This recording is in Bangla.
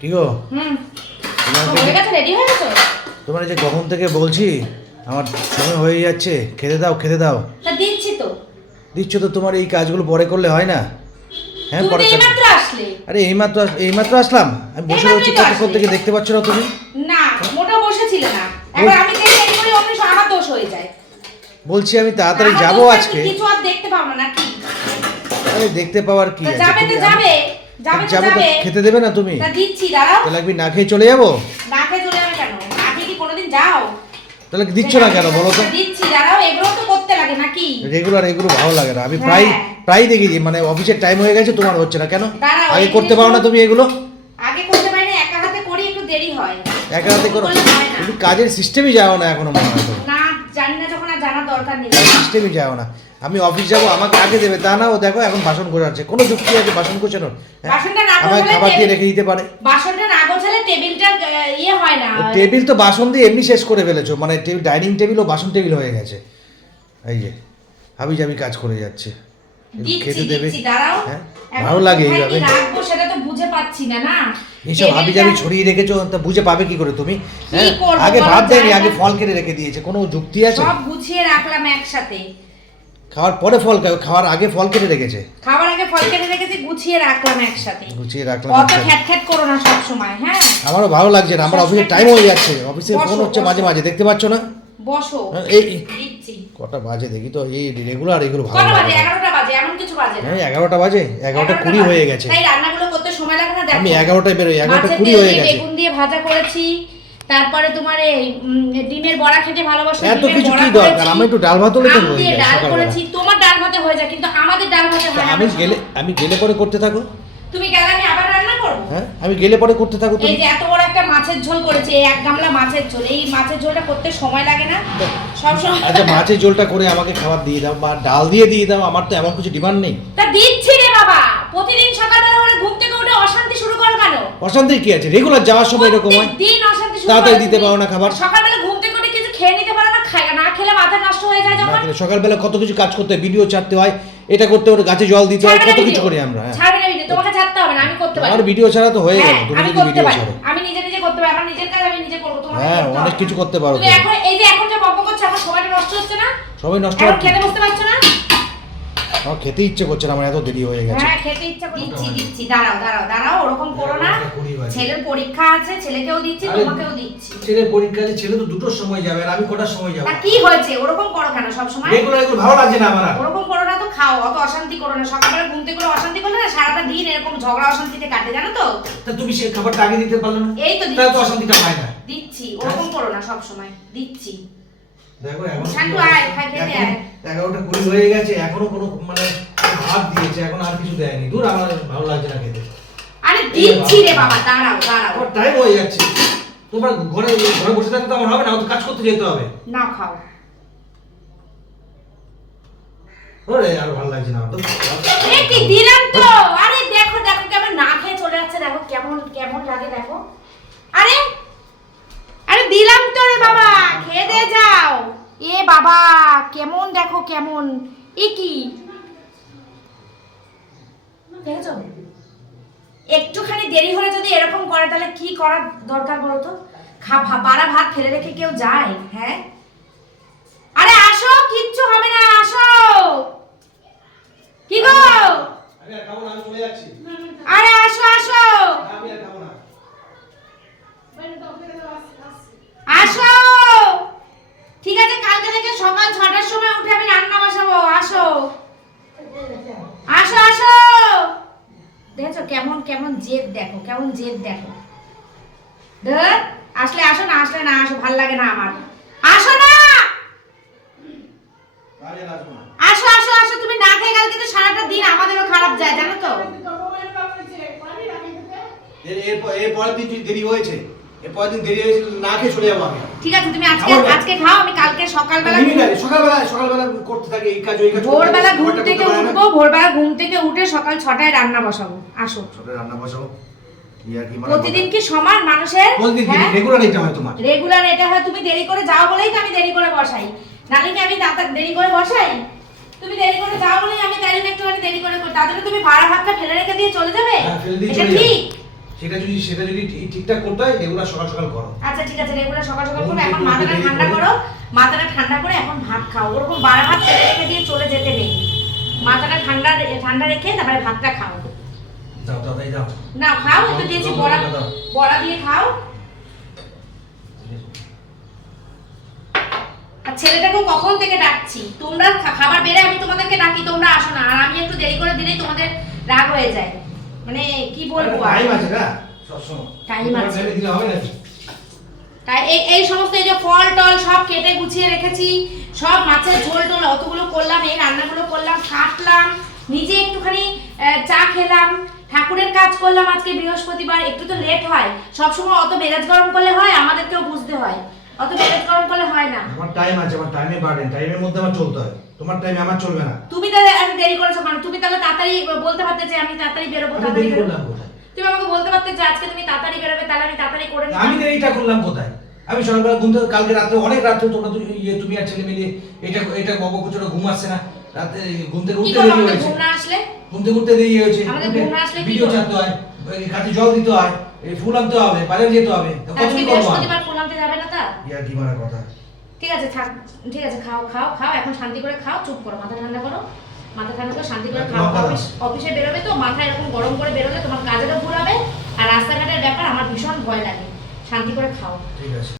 কি গো? তোমার যে কখন থেকে বলছি আমার সময় হয়ে যাচ্ছে খেতে দাও খেতে দাও। দিচ্ছি তো। দিচ্ছ তো তোমার এই কাজগুলো পরে করলে হয় না? হ্যাঁ পরে আরে এইমাত্র এইমাত্র আসলাম? আমি বসে রয়েছি কতক্ষণ থেকে দেখতে পাচ্ছ না তুমি? না মোটা বসেছিল না। এবার আমি দেরি করি আমার দোষ হয়ে যায়। বলছি আমি তাড়াতাড়ি যাব আজকে। কিছু আর দেখতে পাবো না নাকি আরে দেখতে পাওয়ার কি আছে? যাবে তো যাবে। যাবে তো খেতে দেবে না তুমি? তা দিচ্ছি দাঁড়াও। তাহলে একদিন না খেয়ে চলে যাব? না খেয়ে চলে যাবে কেন? না খেয়ে কি কোনোদিন যাও? তাহলে দিচ্ছ না কেন বলো তো? দিচ্ছি দাঁড়াও এগুলো তো করতে লাগে নাকি? রেগুলার এগুলো ভালো লাগে না। আমি হ্যাঁ। প্রায় প্রায় দেখি যে মানে অফিসের টাইম হয়ে গেছে তোমার হচ্ছে না। কেন? আগে করতে পারো না তুমি এগুলো? আগে করতে পারি না, একা হাতে করি একটু দেরি হয়। একা হাতে করো। তুমি কাজের সিস্টেমই যাও না এখনও মনে হয় না জানি না যখন আর জানার দরকার নেই। সিস্টেমই যাও না। আমি অফিস যাব আমাকে আগে দেবে তা না ও দেখো এখন বাসন আছে কোনো যুক্তি আছে? বাসন গোছানোর? হ্যাঁ? বাসনটা না গোছালে খাবার দিয়ে রেখে দিতে পারে। বাসনটা না গোছালে টেবিলটা ইয়ে হয় না। টেবিল তো বাসন দিয়ে এমনি শেষ করে ফেলেছো। মানে টেবিল ডাইনিং টেবিল ও বাসন টেবিল হয়ে গেছে। এই যে হাবি জাবি কাজ করে যাচ্ছে। খেতে দেবে। দাঁড়াও। হ্যাঁ? ভালো লাগে এইভাবে। রাখব সেটা তো বুঝে পাচ্ছি না না? এইসব হাবি জাবি ছড়িয়ে রেখেছো তা বুঝে পাবে কি করে তুমি? হ্যাঁ? আগে ভাব দেয়নি আগে ফল কেটে রেখে দিয়েছে কোনো যুক্তি আছে? সব গুছিয়ে রাখলাম একসাথে। খাওয়ার পরে ফল খাওয়ার আগে ফল কেটে রেখেছে? খাওয়ার আগে ফল কেটে গুছিয়ে রাখলাম একসাথে। গুছিয়ে রাখলাম অত করো না সব সময় হ্যাঁ? আমারও ভালো লাগছে না আমার অফিসে টাইম হয়ে যাচ্ছে অফিসে ফোন হচ্ছে মাঝে মাঝে দেখতে পাচ্ছ না? বসো। হ্যাঁ, এই কটা বাজে দেখি তো এই রেগুলার এগুলো ভালো লাগে 11টা বাজে না। হ্যাঁ এগারোটা বাজে এগারোটা এগারোটা কুড়ি হয়ে গেছে। তাই রান্নাগুলো করতে সময় লাগে না আমি এগারোটায় বেরোই এগারোটা কুড়ি হয়ে গেছে। বেগুন দিয়ে ভাজা করেছি তারপরে তোমার এই ডিমের বড়া খেতে ভালোবাসো এত ডিমের কিছু কি দরকার? আমি একটু ডাল ভাত হলে তো হয়ে যায় ডাল করেছি তোমার ডাল ভাতে হয়ে যায় কিন্তু আমাদের ডাল ভাতে হয় আমি গেলে আমি গেলে পরে করতে থাকো। তুমি গেলে আমি আবার রান্না করব হ্যাঁ? আমি গেলে পরে করতে থাকো তুমি। এই যে এত বড় একটা মাছের ঝোল করেছি এই এক গামলা মাছের ঝোল এই মাছের ঝোলটা করতে সময় লাগে না? সব সময় আচ্ছা মাছের ঝোলটা করে আমাকে খাবার দিয়ে দাও বা ডাল দিয়ে দিয়ে দাও আমার তো এমন কিছু ডিমান্ড নেই। তা দিচ্ছি রে বাবা। প্রতিদিন সকালবেলা হলে ঘুম থেকে উঠে অশান্তি শুরু করো কেন? অশান্তির কি আছে? রেগুলার যাওয়ার সময় এরকম হয়? দিন অশান্তি শুরু তাড়াতাড়ি দিতে পারো না খাবার? সকালবেলা ঘুম থেকে উঠে কিছু খেয়ে নিতে পারো না খাই না খেলে মাথা নষ্ট হয়ে যায় যখন। সকালবেলা কত কিছু কাজ করতে হয় ভিডিও ছাড়তে হয় এটা করতে হয় গাছে জল দিতে হয় কত কিছু করি আমরা হ্যাঁ ছাড়বে না ভিডিও তোমাকে ছাড়তে হবে না আমি করতে পারি। আমার ভিডিও ছাড়া তো হয়ে গেল হ্যাঁ, তুমি যদি ভিডিও ছাড়ো। আমি নিজে নিজে করতে পারি আমার নিজের কাজ আমি নিজে করব তোমাকে হ্যাঁ, অনেক কিছু করতে পারো তুমি। এখন এই যে এখন যে বকবক করছ আমার সময়টা নষ্ট হচ্ছে না? সবাই নষ্ট হয় খেতে বসতে পারছ না? আমার খেতে ইচ্ছে করছে না আমার এত দেরি হয়ে গেছে। হ্যাঁ খেতে ইচ্ছা করে দিচ্ছি দিচ্ছি দাঁড়াও দাঁড়াও দাঁড়াও ওরকম করো না। ছেলের পরীক্ষা আছে ছেলেকেও দিচ্ছি তোমাকেও দিচ্ছি। ছেলের পরীক্ষা আছে ছেলে তো দুটোর সময় যাবে আর আমি কটার সময় যাব? তা কি হয়েছে? ওরকম করো কেন সব সময় রেগুলার এগুলো ভালো লাগছে না আমার। ওরকম খাও অত অশান্তি করো না। সকালবেলা ঘুম থেকে অশান্তি করলে না সারাটা দিন এরকম ঝগড়া অশান্তিতে কাটে জানো তো? তা তুমি সে খাবারটা আগে দিতে পারলে না? এই তো তাহলে তো অশান্তিটা পায় না। দিচ্ছি ওরকম করো না সব সময় দিচ্ছি। দেখো এখন শান্তু আয়, খাই খেতে আয়। এগারোটা কুড়ি হয়ে গেছে এখনও কোনো মানে ভাত দিয়েছে এখন আর কিছু দেয়নি। দূর আমার ভালো লাগছে না খেতে। আরে দিচ্ছি রে বাবা। দাঁড়াও দাঁড়াও। টাইম হয়ে যাচ্ছে। তোমার ঘরে ঘরে বসে থাকতে আমার হবে না তো কাজ করতে যেতে হবে। না খাও। ওরে আর ভালো লাগছে না। তো। এ কি দিলাম তো? আরে দেখো দেখো কেমন না খেয়ে চলে যাচ্ছে দেখো কেমন কেমন লাগে দেখো। আরে আরে দিলাম তো রে বাবা খেয়ে দে যাও। এ বাবা কেমন দেখো কেমন। এ কি? দেখেছ? একটুখানি দেরি হলে যদি এরকম করে তাহলে কি করার দরকার বলো তো? খা বাড়া ভাত ফেলে রেখে কেউ যায় হ্যাঁ? আরে আসো কিচ্ছু হবে না আসো কি গো আমি আর খাব না আমি চলে যাচ্ছি আরে আসো আসো আমি আর খাব না আসো ঠিক আছে কালকে থেকে সকাল ছটার সময় উঠে আমি রান্না বসাবো আসো। আসো আসো। দেখছ কেমন কেমন জেদ দেখো কেমন জেদ দেখো। ধর আসলে আসো না আসলে না আসো ভালো লাগে না আমার। আসো না! আসো আসো আসো তুমি না খেয়ে গেলে কিন্তু সারাটা দিন আমাদেরও খারাপ যায় জানো তো। এর এরপর এর দিন দেরি হয়েছে এর দিন দেরি হয়েছে না খেয়ে চলে যাব আমি। ঠিক আছে তুমি আজকে আজকে খাও আমি কালকে সকালবেলা লিমিট আছে সকালবেলা সকালবেলা করতে থাকে এই কাজ ওই কাজ ভোরবেলা ঘুম থেকে করতে পারে না। উঠবো ভোরবেলা ঘুম থেকে উঠে সকাল ছটায় রান্না বসাবো। আসো। ছোট রান্না বসাবো। ইয়ার কি প্রতিদিন কি সমান মানুষের? রেগুলার এটা হয়? তোমার? রেগুলার এটা হয় তুমি দেরি করে যাও বলেই তো আমি দেরি করে বসাই। নালে কি আমি তাড়াতাড়ি দেরি করে বসাই? তুমি দেরি করে যাও বলেই আমি তাই একটুখানি দেরি করে করি তার তুমি ভাড়া ভাতটা ফেলে রেখে দিয়ে চলে যাবে? হ্যাঁ, এটা ঠিক। সেটা যদি সেটা যদি ঠিকঠাক করতে হয় এগুলো সকাল সকাল করো। আচ্ছা ঠিক আছে রেগুলার সকাল সকাল করো এখন মাথাটা ঠান্ডা করো মাথাটা ঠান্ডা করে এখন ভাত খাও। ওরকম বারো ভাত রেখে দিয়ে চলে যেতে নেই। মাথাটা ঠান্ডা ঠান্ডা রেখে তারপরে ভাতটা খাও। দাও দাও দাও না খাও দাও, দিয়েছি বড়া। বড়া দিয়ে খাও। আর ছেলেটাকেও কখন থেকে ডাকছি? তোমরা খাবার বেড়ে আমি তোমাদেরকে ডাকি তোমরা আসো না। আর আমি একটু দেরি করে দিলেই তোমাদের রাগ হয়ে যায়। মানে কি বলব? টাইম আছে না? সবসময়। তোমার আছে। দিলে হবে নাকি? তাই এই এই সমস্ত এই যে ফল টল সব কেটে গুছিয়ে রেখেছি। সব মাছের ঝোল টোল অতগুলো করলাম এই রান্নাগুলো করলাম কাটলাম নিজে একটুখানি চা খেলাম। ঠাকুরের কাজ করলাম আজকে বৃহস্পতিবার একটু তো লেট হয়। সবসময় অত মেজাজ গরম করলে হয় আমাদেরকেও বুঝতে হয়। অত গরম করলে হয় না। আমার টাইম আছে আমার টাইমে বাড়েন টাইমের মধ্যে আমার চলতে হয়। তোমার টাইমে আমার চলবে না। তুমি তাহলে দেরি করেছ কেন? তুমি তাহলে তাড়াতাড়ি বলতে পারতে যে আমি তাড়াতাড়ি বেরোবো তাড়াতাড়ি বেরোবো। তুমি আমাকে বলতে পারতে যে আজকে তুমি তাড়াতাড়ি বেরোবে তাহলে আমি তাড়াতাড়ি করে। আমি দেরিটা করলাম কোথায়? আমি সকালবেলা ঘুম থেকে কালকে রাত্রে অনেক রাত্রে তোমরা ইয়ে তুমি আর ছেলে মিলে এটা এটা কুচোটা ঘুম আসছে না। রাতে ঘুম থেকে উঠতে দেরি হয়েছে। ঘুম না আসলে? ঘুম থেকে উঠতে দেরি হয়েছে। আমাদের ঘুম না আসলে ভিডিও? ছাড়তে হয় কাছে জল দিতে হয়। এই ফুল আনতে হবে বাজার যেতে হবে। তো কত আজকে কি করব? বৃহস্পতিবার ফুল আনতে যাবে না তা ইয়া কি মানে কথা? ঠিক আছে থাক ঠিক আছে খাও খাও খাও এখন শান্তি করে খাও চুপ করো মাথা ঠান্ডা করো। মাথা ঠান্ডা করে শান্তি করে খাও। অফিস অফিসে বেরোবে তো মাথা এরকম গরম করে বেরোলে তোমার কাজেরও ভুল হবে আর রাস্তাঘাটের ব্যাপার আমার ভীষণ ভয় লাগে। শান্তি করে খাও। ঠিক আছে।